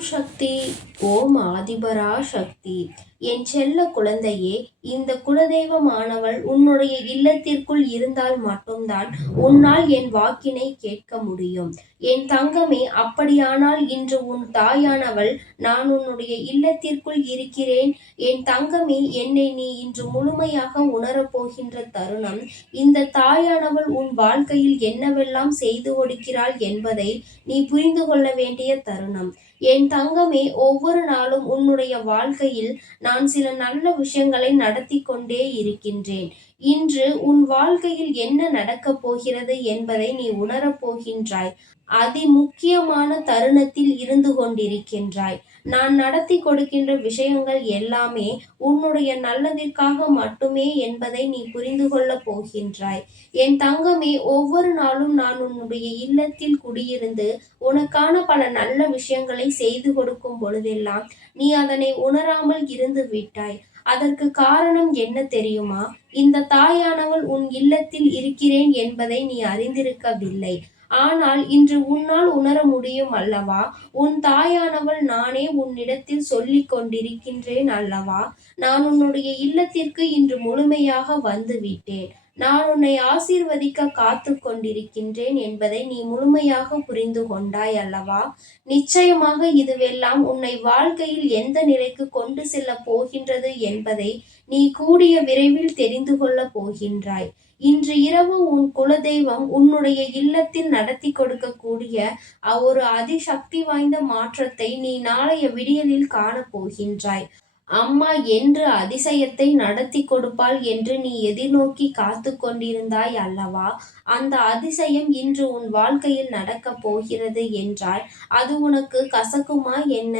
ஓம் சக்தி. ஓம் ஆதிபரா சக்தி. என் செல்ல குழந்தையே, இந்த குலதெய்வமானவள் உன்னுடைய இல்லத்திற்குள் இருந்தால் மட்டும்தான் உன்னால் என் வாக்கினை கேட்க முடியும். என் தங்கமே, அப்படியானால் இன்று உன் தாயானவள் நான் உன்னுடைய இல்லத்திற்குள் இருக்கிறேன். என் தங்கமே, என்னை நீ இன்று முழுமையாக உணரப்போகின்ற தருணம். இந்த தாயானவள் உன் வாழ்க்கையில் என்னவெல்லாம் செய்து கொடுக்கிறாள் என்பதை நீ புரிந்து கொள்ள வேண்டிய தருணம். என் தங்கமே, ஒவ்வொரு நாளும் உன்னுடைய வாழ்க்கையில் நான் சில நல்ல விஷயங்களை நடத்தி கொண்டே இருக்கின்றேன். இன்று உன் வாழ்க்கையில் என்ன நடக்கப் போகிறது என்பதை நீ உணரப் போகின்றாய். முக்கியமான தருணத்தில் இருந்து கொண்டிருக்கின்றாய். நான் நடத்தி கொடுக்கின்ற விஷயங்கள் எல்லாமே உன்னுடைய நல்லதிற்காக மட்டுமே என்பதை நீ புரிந்து கொள்ளப் போகின்றாய். என் தங்கமே, ஒவ்வொரு நாளும் நான் உன்னுடைய இல்லத்தில் குடியிருந்து உனக்கான பல நல்ல விஷயங்களை செய்து கொடுக்கும் பொழுதெல்லாம் நீ அதனை உணராமல் இருந்து விட்டாய். அதற்கு காரணம் என்ன தெரியுமா? இந்த தாயானவள் உன் இல்லத்தில் இருக்கிறேன் என்பதை நீ அறிந்திருக்கவில்லை. ஆனால் இன்று உன்னால் உணர முடியும் அல்லவா? உன் தாயானவள் நானே உன்னிடத்தில் சொல்லிக் கொண்டிருக்கின்றேன் அல்லவா? நான் உன்னுடைய இல்லத்திற்கு இன்று முழுமையாக வந்து விட்டேன். நான் உன்னை ஆசீர்வதிக்க காத்து கொண்டிருக்கின்றேன் என்பதை நீ முழுமையாக புரிந்து கொண்டாய் அல்லவா? நிச்சயமாக இதுவெல்லாம் உன்னை வாழ்க்கையில் எந்த நிலைக்கு கொண்டு செல்ல போகின்றது என்பதை நீ கூடிய விரைவில் தெரிந்து கொள்ளப் போகின்றாய். இன்று இரவு உன் குலதெய்வம் உன்னுடைய இல்லத்தில் நடத்தி கொடுக்கக்கூடிய ஒரு அதிசக்தி வாய்ந்த மாற்றத்தை நீ நாளைய விடியலில் காணப் போகின்றாய். அம்மா என்று அதிசயத்தை நடத்தி கொடுப்பாள் என்று நீ எதிர்நோக்கி காத்து கொண்டிருந்தாய் அல்லவா? அந்த அதிசயம் இன்று உன் வாழ்க்கையில் நடக்கப் போகிறது என்றால் அது உனக்கு கசக்குமா என்ன?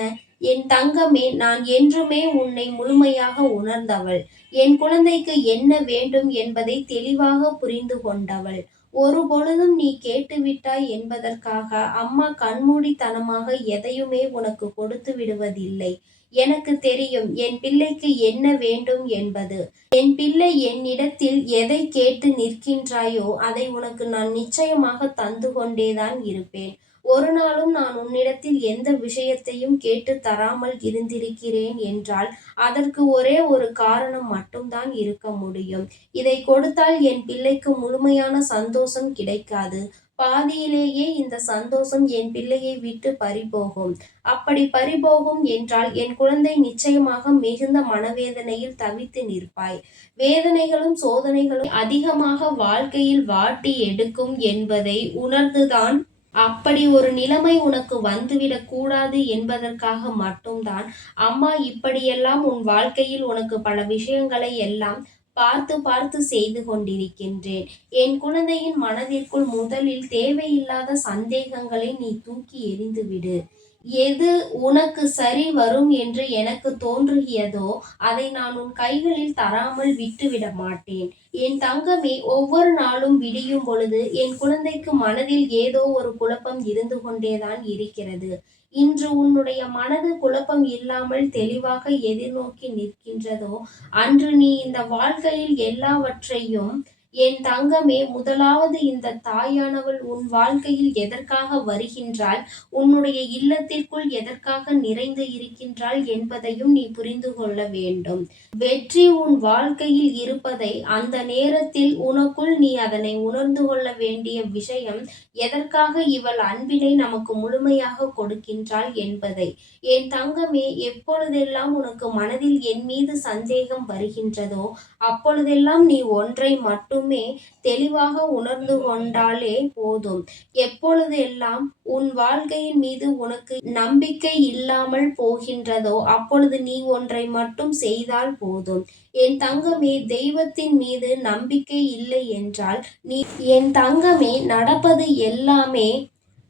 என் தங்கமே, நான் என்றுமே உன்னை முழுமையாக உணர்ந்தவள். என் குழந்தைக்கு என்ன வேண்டும் என்பதை தெளிவாக புரிந்து கொண்டவள். ஒரு பொழுதும் நீ கேட்டுவிட்டாய் என்பதற்காக அம்மா கண்மூடித்தனமாக எதையுமே உனக்கு கொடுத்து விடுவதில்லை. எனக்கு தெரியும் என் பிள்ளைக்கு என்ன வேண்டும் என்பது. என் பிள்ளை என்னிடத்தில் எதை கேட்டு நிற்கின்றாயோ அதை உனக்கு நான் நிச்சயமாக தந்து கொண்டேதான் இருப்பேன். ஒரு நாளும் நான் உன்னிடத்தில் எந்த விஷயத்தையும் கேட்டு தராமல் இருந்திருக்கிறேன் என்றால் அதற்கு ஒரே ஒரு காரணம் மட்டும்தான் இருக்க முடியும். இதை கொடுத்தால் என் பிள்ளைக்கு முழுமையான சந்தோஷம் கிடைக்காது. பாதியிலேயே இந்த சந்தோஷம் என் பிள்ளையை விட்டு பறிபோகும். அப்படி பறிபோகும் என்றால் என் குழந்தை நிச்சயமாக மிகுந்த மனவேதனையில் தவித்து நிற்பாய். வேதனைகளும் சோதனைகளும் அதிகமாக வாழ்க்கையில் வாட்டி எடுக்கும் என்பதை உணர்ந்துதான் அப்படி ஒரு நிலைமை உனக்கு வந்துவிடக் கூடாது என்பதற்காக மட்டும்தான் அம்மா இப்படியெல்லாம் உன் வாழ்க்கையில் உனக்கு பல விஷயங்களை எல்லாம் பார்த்து பார்த்து செய்து கொண்டிருக்கின்றேன். என் குழந்தையின் மனதிற்குள் முதலில் தேவையில்லாத சந்தேகங்களை நீ தூக்கி எறிந்துவிடு. எது உனக்கு சரி வரும் என்று எனக்கு தோன்றுகிறதோ அதை நான் உன் கைகளில் தராமல் விட்டுவிட மாட்டேன். என் தங்கமே, ஒவ்வொரு நாளும் விடியும் பொழுது என் குழந்தைக்கு மனதில் ஏதோ ஒரு குழப்பம் இருந்து கொண்டேதான் இருக்கிறது. இன்று உன்னுடைய மனது குழப்பம் இல்லாமல் தெளிவாக எதிர்நோக்கி நிற்கின்றதோ அன்று நீ இந்த வாழ்க்கையில் எல்லாவற்றையும் என் தங்கமே, முதலாவது இந்த தாயானவள் உன் வாழ்க்கையில் எதற்காக வருகின்றாள், உன்னுடைய இல்லத்திற்குள் எதற்காக நிறைந்து இருக்கின்றாள் என்பதையும் நீ புரிந்து கொள்ள வேண்டும். வெற்றி உன் வாழ்க்கையில் இருப்பதை அந்த நேரத்தில் உனக்குள் நீ அதனை உணர்ந்து கொள்ள வேண்டிய விஷயம் எதற்காக இவள் அன்பினை நமக்கு முழுமையாக கொடுக்கின்றாள் என்பதை. என் தங்கமே, எப்பொழுதெல்லாம் உனக்கு மனதில் என் மீது சந்தேகம் வருகின்றதோ அப்பொழுதெல்லாம் நீ ஒன்றை மட்டுமே தெளிவாக உணர்ந்து கொண்டாலே போதும். எப்பொழுது எல்லாம் உன் வாழ்க்கையின் மீது உனக்கு நம்பிக்கை இல்லாமல் போகின்றதோ அப்பொழுது நீ ஒன்றை மட்டும் செய்தால் போதும். என் தங்கமே, தெய்வத்தின் மீது நம்பிக்கை இல்லை என்றால் நீ என் தங்கமே நடப்பது எல்லாமே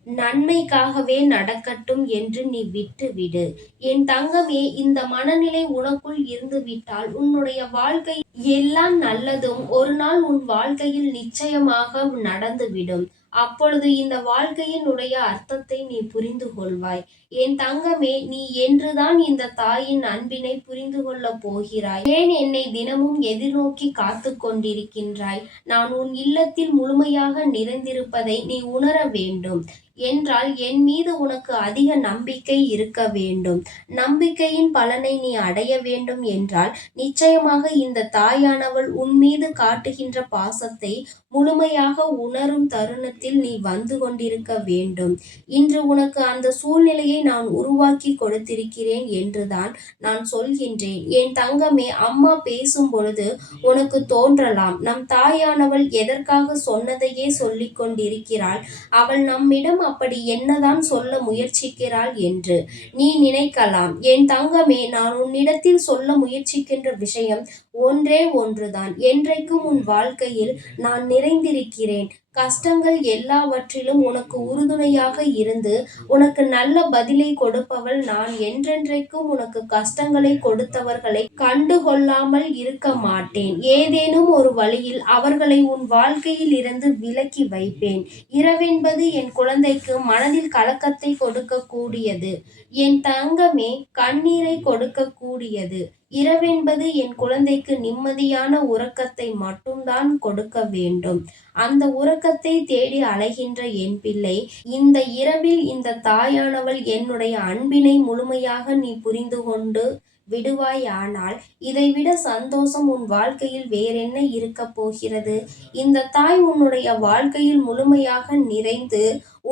நன்மைக்காகவே நடக்கட்டும் என்று நீ விட்டுவிடு. என் தங்கமே, இந்த மனநிலை உனக்குள் இருந்துவிட்டால் உன்னுடைய வாழ்க்கை எல்லாம் நல்லதும் ஒரு நாள் உன் வாழ்க்கையில் நிச்சயமாக நடந்துவிடும். அப்பொழுது இந்த வாழ்க்கையினுடைய அர்த்தத்தை நீ புரிந்து கொள்வாய். என் தங்கமே, நீ என்றுதான் இந்த தாயின் அன்பினை புரிந்து கொள்ளப் போகிறாய்? ஏன் என்னை தினமும் எதிர்நோக்கி காத்து கொண்டிருக்கின்றாய்? நான் உன் இல்லத்தில் முழுமையாக நிறைந்திருப்பதை நீ உணர வேண்டும். என்றால் என் மீது உனக்கு அதிக நம்பிக்கை இருக்க வேண்டும். நம்பிக்கையின் பலனை நீ அடைய வேண்டும் என்றால் நிச்சயமாக இந்த தாயானவள் உன் மீது காட்டுகின்ற பாசத்தை முழுமையாக உணரும் தருணத்தில் நீ வந்து கொண்டிருக்க வேண்டும். இன்று உனக்கு அந்த சூழ்நிலையை நான் உருவாக்கி கொடுத்திருக்கிறேன் என்றுதான் நான் சொல்கின்றேன். என் தங்கமே, அம்மா பேசும் பொழுது உனக்கு தோன்றலாம், நம் தாயானவள் எதற்காக சொன்னதையே சொல்லிக் கொண்டிருக்கிறாள், அவள் நம்மிடம் அப்படி என்னதான் சொல்ல முயற்சிக்கிறாள் என்று நீ நினைக்கலாம். என் தங்கமே, நான் உன்னிடத்தில் சொல்ல முயற்சிக்கின்ற விஷயம் ஒன்றே ஒன்றுதான். என்றைக்கும் உன் வாழ்க்கையில் நான் நிறைந்திருக்கிறேன். கஷ்டங்கள் எல்லாவற்றிலும் உனக்கு உறுதுணையாக இருந்து உனக்கு நல்ல பதிலை கொடுப்பவள் நான். என்றென்றைக்கும் உனக்கு கஷ்டங்களை கொடுத்தவர்களை கண்டுகொள்ளாமல் இருக்க மாட்டேன். ஏதேனும் ஒரு வழியில் அவர்களை உன் வாழ்க்கையில் இருந்து விலக்கி வைப்பேன். இரவென்பது என் குழந்தைக்கு மனதில் கலக்கத்தை கொடுக்கக்கூடியது. என் தங்கமே, கண்ணீரை கொடுக்கக்கூடியது. இரவென்பது என் குழந்தைக்கு நிம்மதியான உறக்கத்தை மட்டும்தான் கொடுக்க வேண்டும். அந்த உறக்கத்தை தேடி அலைகின்ற என் பிள்ளை, இந்த இரவில் இந்த தாயானவள் என்னுடைய அன்பினை முழுமையாக நீ புரிந்து கொண்டு விடுவாயானால் இதைவிட சந்தோஷம் உன் வாழ்க்கையில் வேறென்ன இருக்கப் போகிறது? இந்த தாய் உன்னுடைய வாழ்க்கையில் முழுமையாக நிறைந்து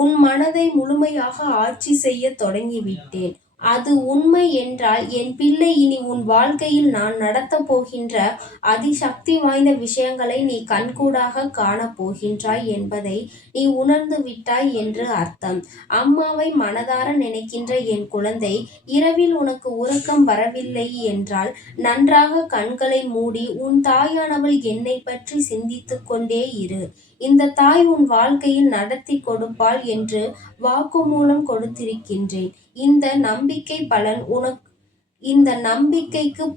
உன் மனதை முழுமையாக ஆட்சி செய்ய தொடங்கிவிட்டேன். அது உண்மை என்றால் என் பிள்ளை, இனி உன் வாழ்க்கையில் நான் நடத்தப் போகின்ற அதிசக்தி வாய்ந்த விஷயங்களை நீ கண்கூடாக காணப் போகின்றாய் என்பதை நீ உணர்ந்து விட்டாய் என்று அர்த்தம். அம்மாவை மனதார நினைக்கின்ற என் குழந்தை, இரவில் உனக்கு உறக்கம் வரவில்லை என்றால் நன்றாக கண்களை மூடி உன் தாயானவள் என்னை பற்றி சிந்தித்துக் கொண்டே இரு. இந்த தாய் உன் வாழ்க்கையில் நடத்தி கொடுப்பாள் என்று வாக்குமூலம் கொடுத்திருக்கின்றேன். இந்த நம்பிக்கைக்கு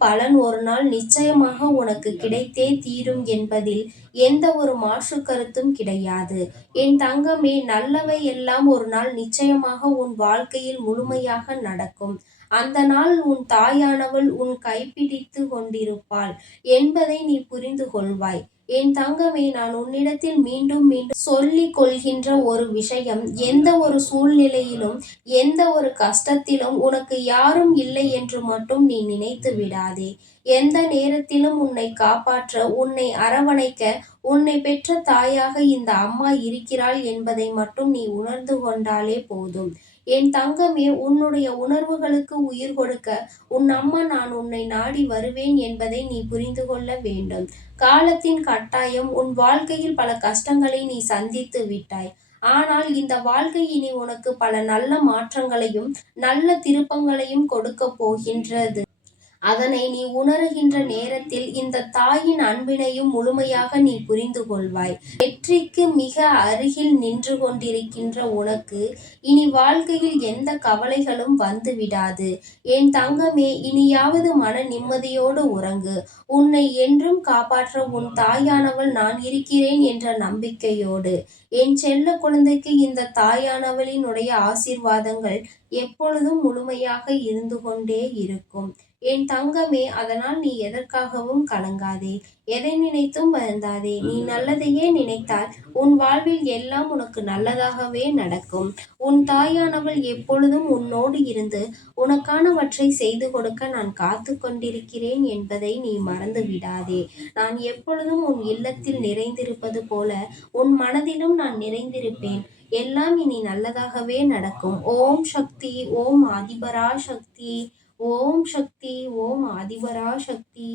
பலன் ஒரு நாள் நிச்சயமாக உனக்கு கிடைத்தே தீரும் என்பதில் எந்த ஒரு மாற்று கருத்தும் கிடையாது. என் தங்கமே, நல்லவை எல்லாம் ஒரு நாள் நிச்சயமாக உன் வாழ்க்கையில் முழுமையாக நடக்கும். அந்த நாள் உன் தாயானவள் உன் கைப்பிடித்து கொண்டிருப்பாள் என்பதை நீ புரிந்து கொள்வாய். என் தங்கமே, நான் உன்னிடத்தில் மீண்டும் மீண்டும் சொல்லிக் கொள்கின்ற ஒரு விஷயம், எந்த ஒரு சூழ்நிலையிலும் எந்த ஒரு கஷ்டத்திலும் உனக்கு யாரும் இல்லை என்று மட்டும் நீ நினைத்து விடாதே. எந்த நேரத்திலும் உன்னை காப்பாற்ற, உன்னை அரவணைக்க உன்னை பெற்ற தாயாக இந்த அம்மா இருக்கிறாள் என்பதை மட்டும் நீ உணர்ந்து கொண்டாலே போதும். என் தங்கமே, உன்னுடைய உணர்வுகளுக்கு உயிர் கொடுக்க உன் அம்மா நான் உன்னை நாடி வருவேன் என்பதை நீ புரிந்து கொள்ள வேண்டும். காலத்தின் கட்டாயம், உன் வாழ்க்கையில் பல கஷ்டங்களை நீ சந்தித்து விட்டாய். ஆனால் இந்த வாழ்க்கை இனி உனக்கு பல நல்ல மாற்றங்களையும் நல்ல திருப்பங்களையும் கொடுக்க போகின்றது. அதனை நீ உணருகின்ற நேரத்தில் இந்த தாயின் அன்பினையும் முழுமையாக நீ புரிந்து கொள்வாய். வெற்றிக்கு மிக அருகில் நின்று கொண்டிருக்கின்ற உனக்கு இனி வாழ்க்கையில் எந்த கவலைகளும் வந்து விடாது. என் தங்கமே, இனியாவது மன நிம்மதியோடு உறங்கு. உன்னை என்றும் காப்பாற்ற உன் தாயானவள் நான் இருக்கிறேன் என்ற நம்பிக்கையோடு. என் செல்ல குழந்தைக்கு இந்த தாயானவளினுடைய ஆசீர்வாதங்கள் எப்பொழுதும் முழுமையாக இருந்து கொண்டே இருக்கும். என் தங்கமே, அதனால் நீ எதற்காகவும் கலங்காதே. எதை நினைத்தும் வருந்தாதே. நீ நல்லதையே நினைத்தால் உன் வாழ்வில் எல்லாம் உனக்கு நல்லதாகவே நடக்கும். உன் தாயானவள் எப்பொழுதும் உன்னோடு இருந்து உனக்கானவற்றை செய்து கொடுக்க நான் காத்து கொண்டிருக்கிறேன் என்பதை நீ மறந்து விடாதே. நான் எப்பொழுதும் உன் இல்லத்தில் நிறைந்திருப்பது போல உன் மனதிலும் நான் நிறைந்திருப்பேன். எல்லாம் இனி நல்லதாகவே நடக்கும். ஓம் சக்தி, ஓம் ஆதிபரா சக்தி. ஓம் சக்தி, ஓம் ஆதிபரா சக்தி.